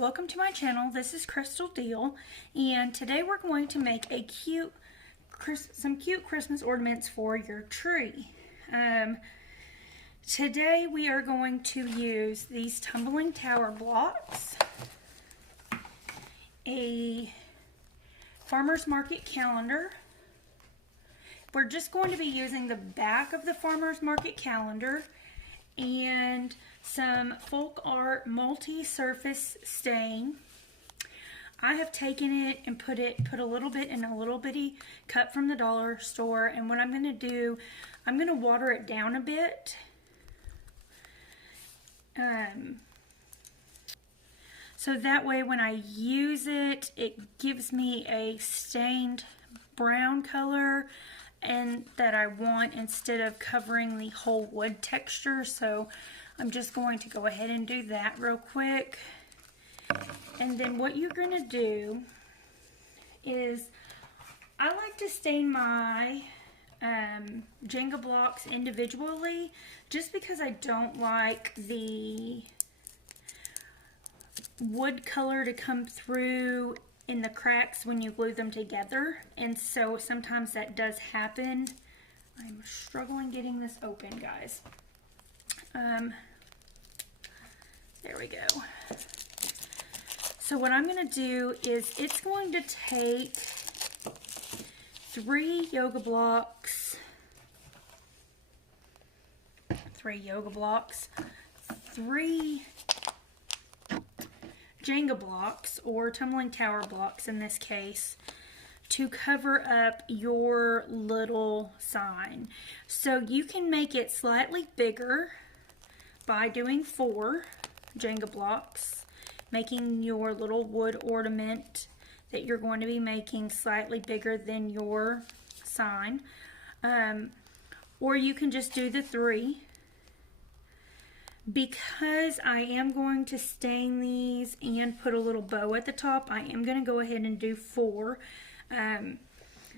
welcome to my channel. This is Crystal Deal, and today we're going to make some cute Christmas ornaments for your tree. Today we are going to use these tumbling tower blocks, a farmer's market calendar. We're just going to be using the back of the farmer's market calendar and some folk art multi-surface stain. I have taken it and put a little bit in a little bitty cup from the dollar store, and what I'm going to do, I'm going to water it down a bit. So that way when I use it, it gives me a stained brown color and that I want, instead of covering the whole wood texture. So I'm just going to go ahead and do that real quick. And then what you're going to do is, I like to stain my Jenga blocks individually, just because I don't like the wood color to come through in the cracks when you glue them together, and so sometimes that does happen. I'm struggling getting this open, guys. There we go. So what I'm going to do is, it's going to take 3 yoga blocks, 3 Jenga blocks, or tumbling tower blocks in this case, to cover up your little sign. So you can make it slightly bigger by doing 4 Jenga blocks, making your little wood ornament that you're going to be making slightly bigger than your sign. Or you can just do the 3. Because I am going to stain these and put a little bow at the top, I am going to go ahead and do 4.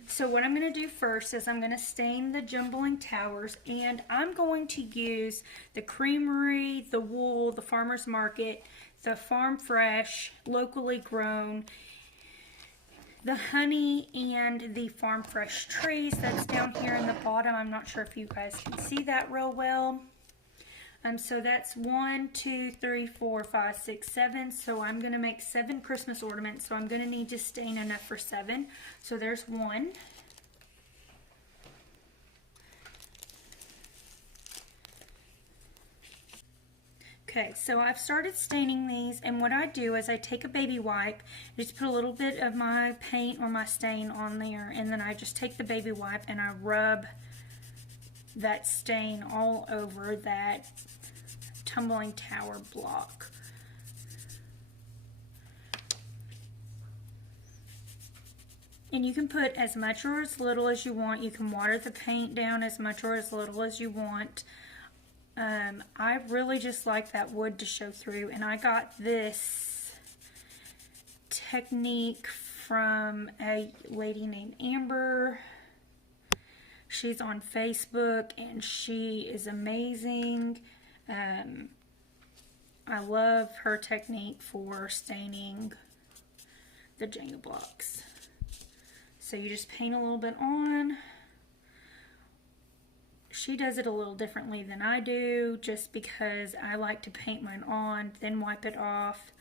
So what I'm going to do first is I'm going to stain the jumbling towers, and I'm going to use the Creamery, the Wool, the Farmer's Market, the Farm Fresh, locally grown, the honey, and the Farm Fresh trees that's down here in the bottom. I'm not sure if you guys can see that real well. So that's 1, 2, 3, 4, 5, 6, 7. So I'm going to make 7 Christmas ornaments. So I'm going to need to stain enough for 7. So there's 1. Okay, so I've started staining these, and what I do is I take a baby wipe, just put a little bit of my paint or my stain on there, and then I just take the baby wipe and I rub that stain all over that tumbling tower block. And you can put as much or as little as you want. You can water the paint down as much or as little as you want. I really just like that wood to show through, and I got this technique from a lady named Amber. She's on Facebook, and she is amazing. I love her technique for staining the Jenga blocks. So you just paint a little bit on. She does it a little differently than I do, just because I like to paint mine on, then wipe it off.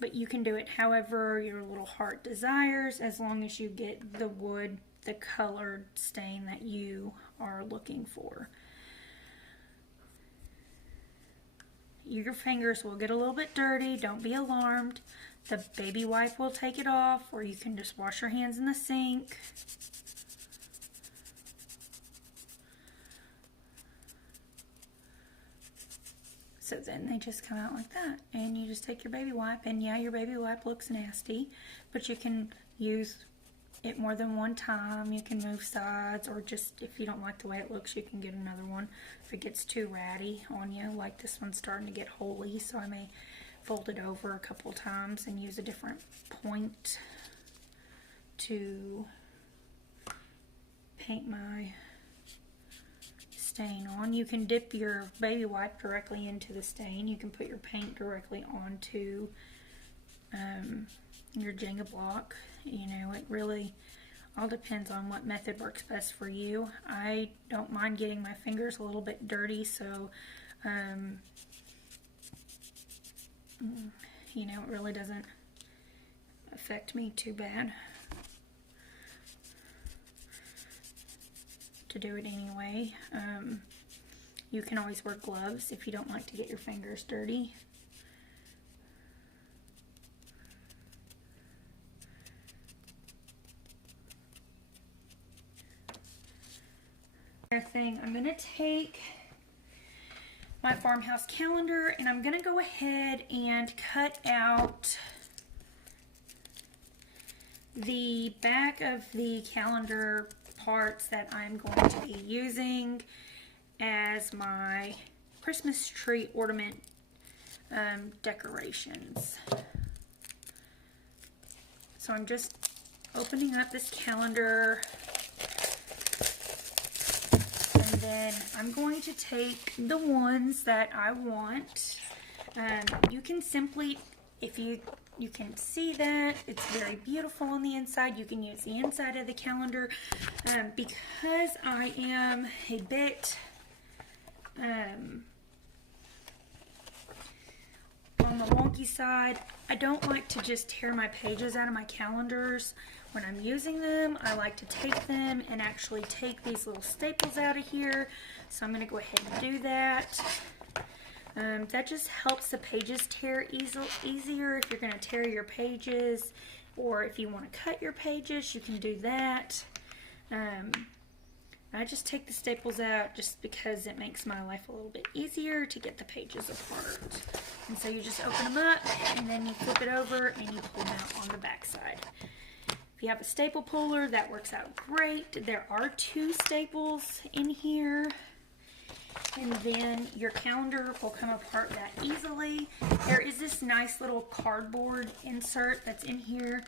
But you can do it however your little heart desires, as long as you get the wood, the colored stain that you are looking for. Your fingers will get a little bit dirty, don't be alarmed. The baby wipe will take it off, or you can just wash your hands in the sink. So then they just come out like that, and you just take your baby wipe, and yeah, your baby wipe looks nasty, but you can use it more than one time. You can move sides, or just, if you don't like the way it looks, you can get another one. If it gets too ratty on you, like this one's starting to get holy, so I may fold it over a couple times and use a different point to paint my stain on. You can dip your baby wipe directly into the stain. You can put your paint directly onto your Jenga block. You know, it really all depends on what method works best for you. I don't mind getting my fingers a little bit dirty, so you know, it really doesn't affect me too bad to do it anyway. You can always wear gloves if you don't like to get your fingers dirty. Thing, I'm going to take my farmhouse calendar and I'm going to go ahead and cut out the back of the calendar parts that I'm going to be using as my Christmas tree ornament decorations. So I'm just opening up this calendar, and then I'm going to take the ones that I want. You can simply, if you can see that it's very beautiful on the inside, you can use the inside of the calendar. Because I am a bit on the wonky side, I don't like to just tear my pages out of my calendars. When I'm using them, I like to take them and actually take these little staples out of here. So I'm going to go ahead and do that. That just helps the pages tear easier if you're going to tear your pages, or if you want to cut your pages, you can do that. I just take the staples out just because it makes my life a little bit easier to get the pages apart. And so you just open them up and then you flip it over and you pull them out on the back side. If you have a staple puller, that works out great. There are 2 staples in here, and then your calendar will come apart that easily. There is this nice little cardboard insert that's in here.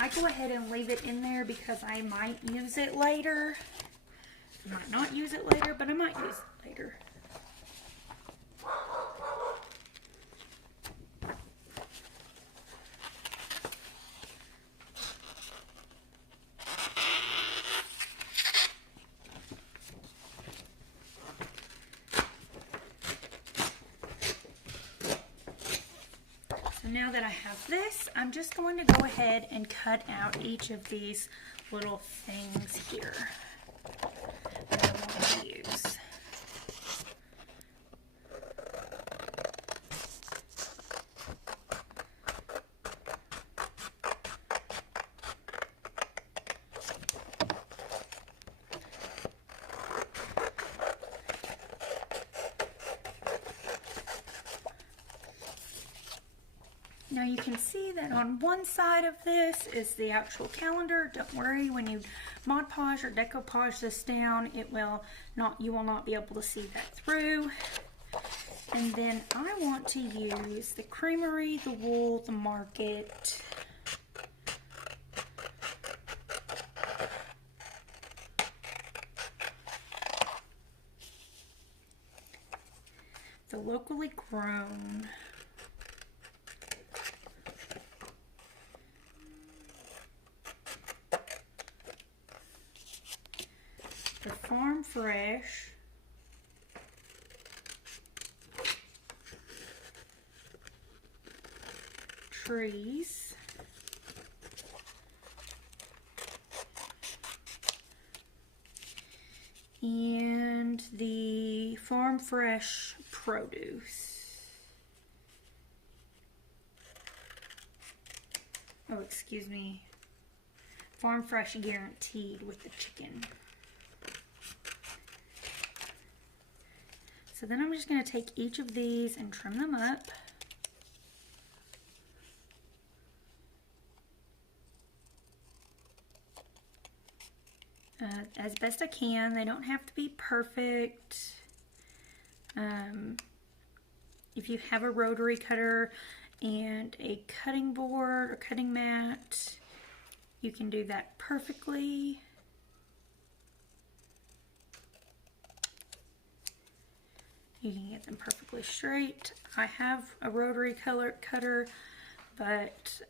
I go ahead and leave it in there because I might use it later. I might not use it later, but I might use it later. So now that I have this, I'm just going to go ahead and cut out each of these little things here that I want to use. Now you can see that on one side of this is the actual calendar. Don't worry, when you Mod Podge or decoupage this down, you will not be able to see that through. And then I want to use the Creamery, the Wool, the Market, the Locally Grown, the Farm Fresh, Trees, and the Farm Fresh Produce. Oh, excuse me. Farm Fresh Guaranteed with the chicken. So then I'm just going to take each of these and trim them up. As best I can. They don't have to be perfect. If you have a rotary cutter and a cutting board or cutting mat, you can do that perfectly. You can get them perfectly straight. I have a rotary color cutter, but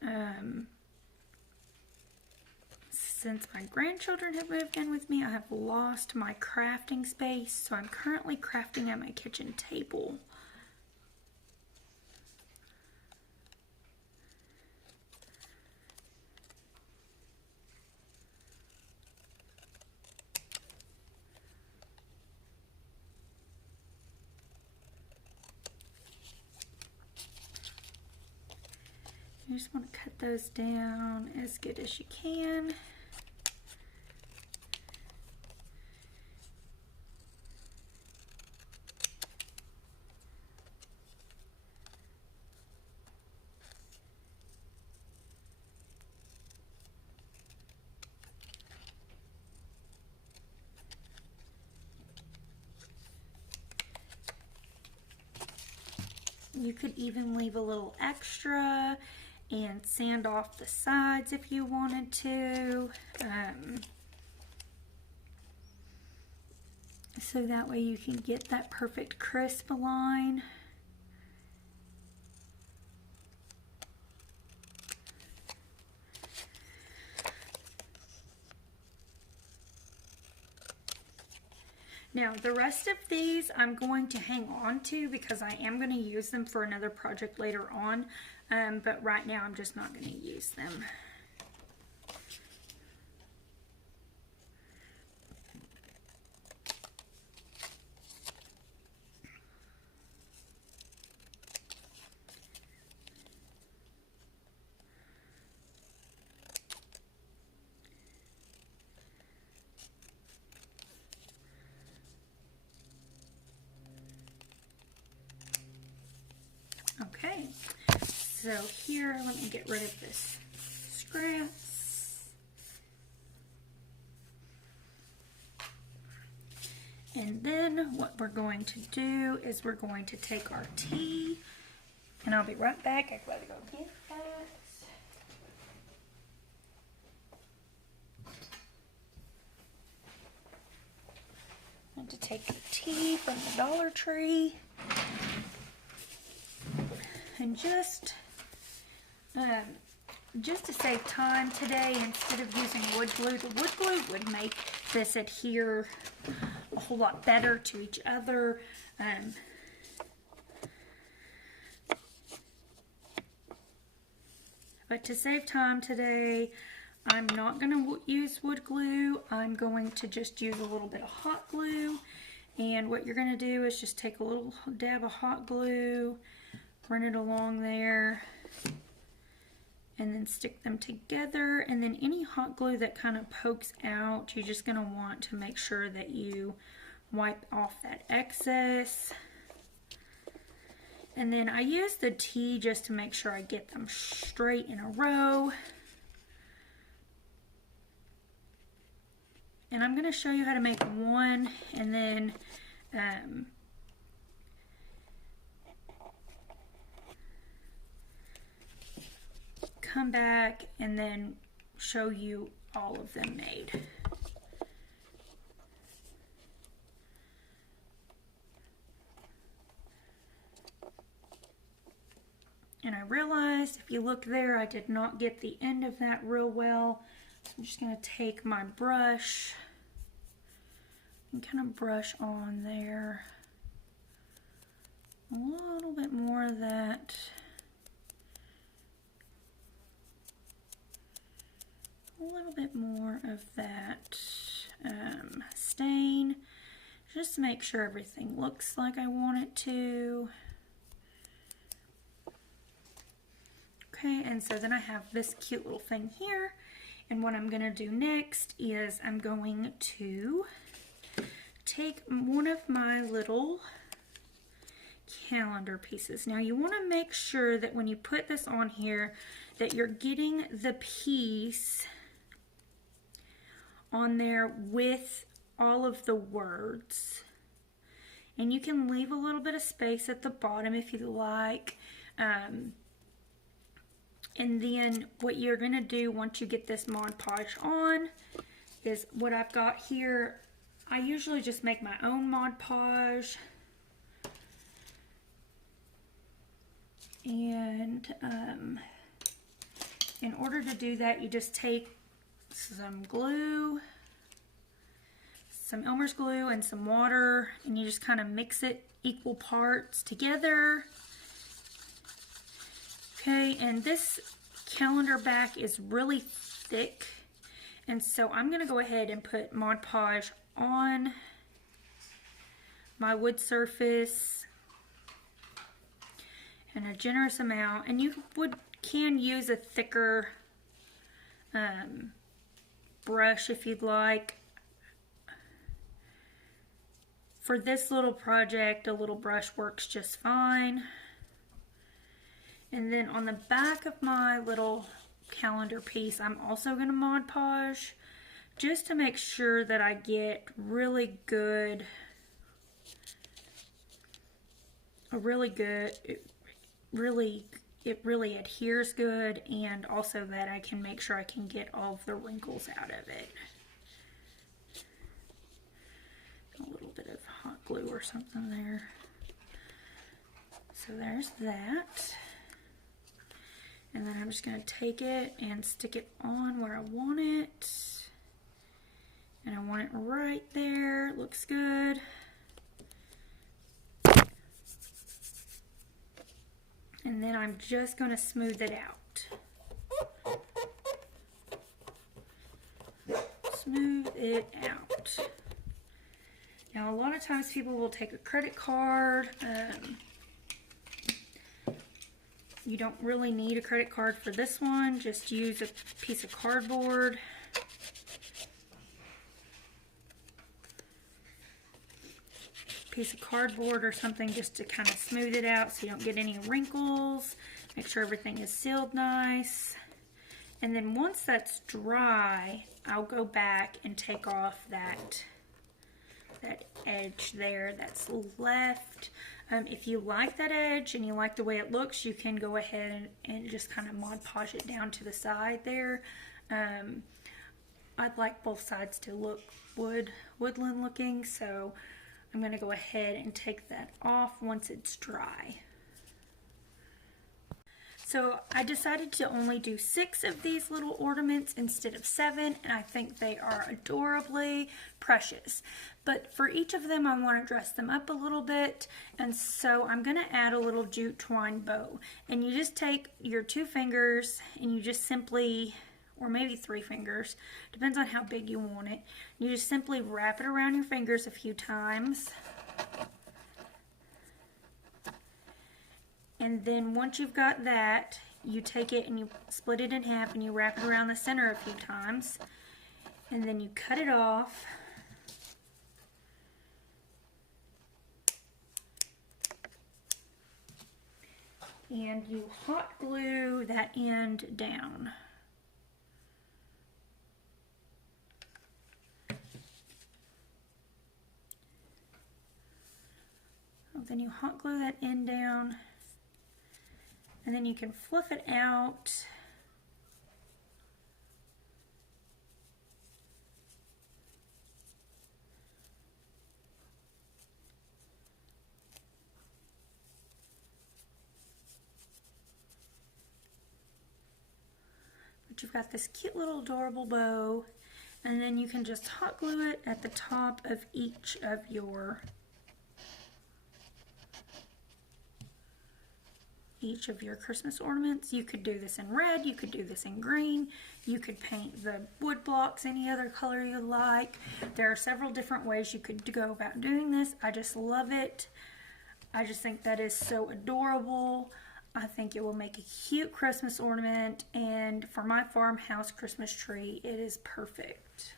since my grandchildren have moved in with me, I have lost my crafting space, so I'm currently crafting at my kitchen table. You just want to cut those down as good as you can. You could even leave a little extra and sand off the sides if you wanted to. So that way you can get that perfect crisp line. Now the rest of these I'm going to hang on to because I am going to use them for another project later on, but right now I'm just not going to use them. Okay, so here, let me get rid of this scraps. And then what we're going to do is we're going to take our tea, and I'll be right back. I've got to go get that. I'm going to take the tea from the Dollar Tree. And just to save time today, instead of using wood glue, the wood glue would make this adhere a whole lot better to each other. But to save time today, I'm not going to use wood glue. I'm going to just use a little bit of hot glue. And what you're going to do is just take a little dab of hot glue, run it along there, and then stick them together. And then any hot glue that kind of pokes out, you're just going to want to make sure that you wipe off that excess. And then I use the tea just to make sure I get them straight in a row. And I'm going to show you how to make one, and then come back and then show you all of them made. And I realized if you look there, I did not get the end of that real well. So I'm just going to take my brush and kind of brush on there a little bit more of that. A little bit more of that stain, just to make sure everything looks like I want it to. Okay, and so then I have this cute little thing here, and what I'm going to do next is I'm going to take one of my little calendar pieces. Now you want to make sure that when you put this on here that you're getting the piece on there with all of the words. And you can leave a little bit of space at the bottom if you like. And then what you're going to do once you get this Mod Podge on is what I've got here. I usually just make my own Mod Podge. And in order to do that, you just take some glue, some Elmer's glue and some water, and you just kind of mix it equal parts together. Okay, and this calendar back is really thick, and so I'm going to go ahead and put Mod Podge on my wood surface and a generous amount, and you can use a thicker brush if you'd like. For this little project, a little brush works just fine. And then on the back of my little calendar piece, I'm also going to Mod Podge just to make sure that I get really good, it really adheres good, and also that I can make sure I can get all of the wrinkles out of it. A little bit of hot glue or something there. So there's that. And then I'm just going to take it and stick it on where I want it. And I want it right there. It looks good. And then I'm just going to smooth it out. Smooth it out. Now, a lot of times people will take a credit card. You don't really need a credit card for this one. Just use a piece of cardboard. Piece of cardboard or something just to kind of smooth it out so you don't get any wrinkles. Make sure everything is sealed nice. And then once that's dry, I'll go back and take off that edge there that's left. If you like that edge and you like the way it looks, you can go ahead and just kind of Mod Podge it down to the side there. I'd like both sides to look woodland looking, so I'm going to go ahead and take that off once it's dry. So I decided to only do 6 of these little ornaments instead of 7, and I think they are adorably precious. But for each of them, I want to dress them up a little bit, and so I'm going to add a little jute twine bow. And you just take your 2 fingers and you just simply, or maybe 3 fingers, depends on how big you want it. You just simply wrap it around your fingers a few times. And then once you've got that, you take it and you split it in half and you wrap it around the center a few times. And then you cut it off. And you hot glue that end down. Then you hot glue that end down. And then you can fluff it out. But you've got this cute little adorable bow, and then you can just hot glue it at the top of each of your Christmas ornaments. You could do this in red, you could do this in green, you could paint the wood blocks any other color you like. There are several different ways you could go about doing this. I just love it. I just think that is so adorable. I think it will make a cute Christmas ornament, and for my farmhouse Christmas tree, it is perfect.